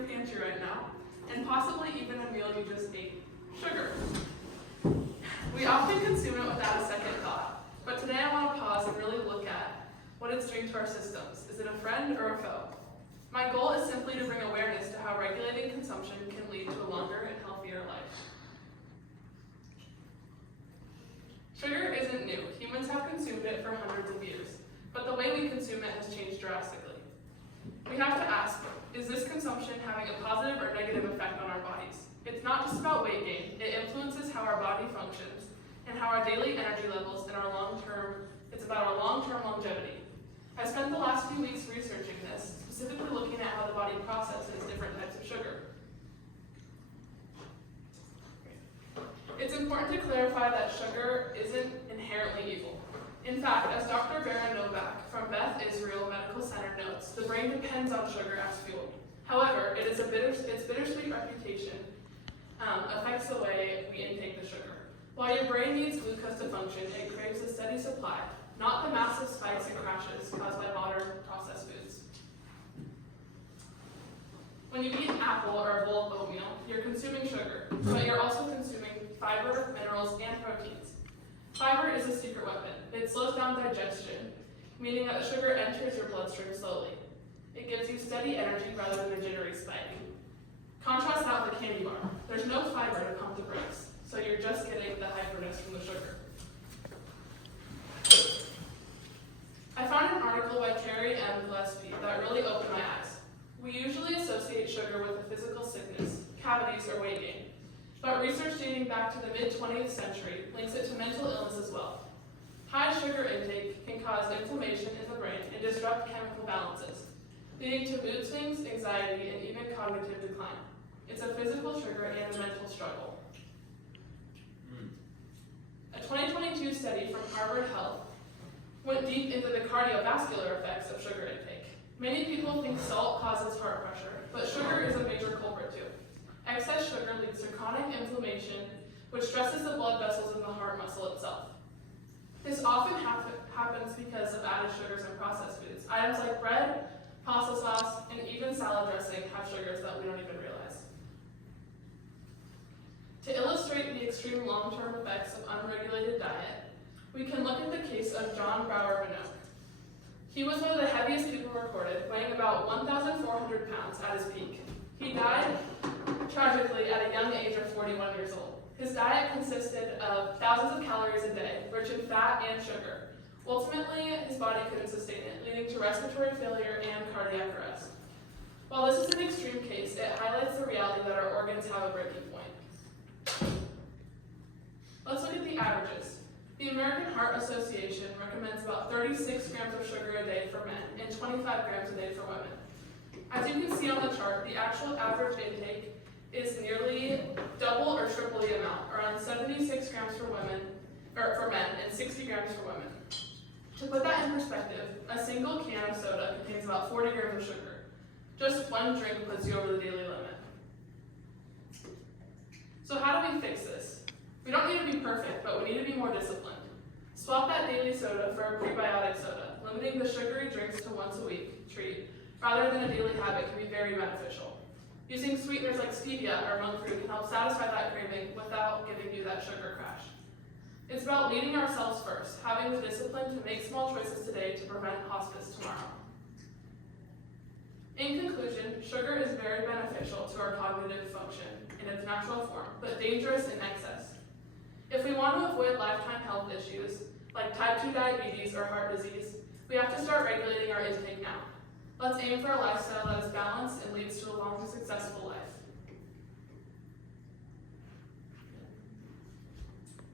your pantry right now, and possibly even a meal you just ate, sugar. We often consume it without a second thought, but today I want to pause and really look at what it's doing to our systems. Is it a friend or a foe? My goal is simply to bring awareness to how regulating consumption can lead to a longer and healthier life. Sugar isn't new. Humans have consumed it for hundreds of years, but the way we consume it has changed drastically. We have to ask, is this consumption having a positive or negative effect on our bodies? It's not just about weight gain. It influences how our body functions and how our daily energy levels and it's about our long-term longevity. I spent the last few weeks researching this, specifically looking at how the body processes different types of sugar. It's important to clarify that sugar isn't inherently evil. In fact, as Dr. Baron Novak from Beth Israel Medical Center notes, the brain depends on sugar as fuel. However, its bittersweet reputation affects the way we intake the sugar. While your brain needs glucose to function, it craves a steady supply, not the massive spikes and crashes caused by modern processed foods. When you eat an apple or a bowl of oatmeal, you're consuming sugar, but you're also consuming fiber, minerals, and proteins. Fiber is a secret weapon. It slows down digestion, meaning that the sugar enters your bloodstream slowly. It gives you steady energy rather than a jittery spike. Contrast that with a candy bar. There's no fiber to pump the brakes, so you're just getting the hyperness from the sugar. I found an article by Carrie M. Gillespie that really opened my eyes. We usually associate sugar with a physical sickness, cavities, or weight gain. But research dating back to the mid-20th century links it to mental illness as well. High sugar intake can cause inflammation in the brain and disrupt chemical balances, leading to mood swings, anxiety, and even cognitive decline. It's a physical trigger and a mental struggle. A 2022 study from Harvard Health went deep into the cardiovascular effects of sugar intake. Many people think salt causes heart pressure, but sugar is a major culprit too. Excess sugar leads to chronic inflammation, which stresses the blood vessels in the heart muscle itself. This often happens because of added sugars in processed foods. Items like bread, pasta sauce, and even salad dressing have sugars that we don't even realize. To illustrate the extreme long-term effects of unregulated diet, we can look at the case of John Brower Minogue. He was one of the heaviest people recorded, weighing about 1,400 pounds at his peak. He died tragically at a young age of 41 years old. His diet consisted of thousands of calories a day, rich in fat and sugar. Ultimately, his body couldn't sustain it, leading to respiratory failure and cardiac arrest. While this is an extreme case, it highlights the reality that our organs have a breaking point. Let's look at the averages. The American Heart Association recommends about 36 grams of sugar a day for men and 25 grams a day for women. As you can see on the chart, the actual average intake is nearly double or triple the amount, around 76 grams for men and 60 grams for women. To put that in perspective, a single can of soda contains about 40 grams of sugar. Just one drink puts you over the daily limit. So how do we fix this? We don't need to be perfect, but we need to be more disciplined. Swap that daily soda for a prebiotic soda. Limiting the sugary drinks to once a week treat rather than a daily habit can be very beneficial. Using sweeteners like stevia or monk fruit can help satisfy that craving without giving you that sugar crash. It's about leading ourselves first, having the discipline to make small choices today to prevent hospice tomorrow. In conclusion, sugar is very beneficial to our cognitive function in its natural form, but dangerous in excess. If we want to avoid lifetime health issues like type 2 diabetes or heart disease, we have to start regulating our intake now. Let's aim for a lifestyle that is balanced and leads to a long and successful life.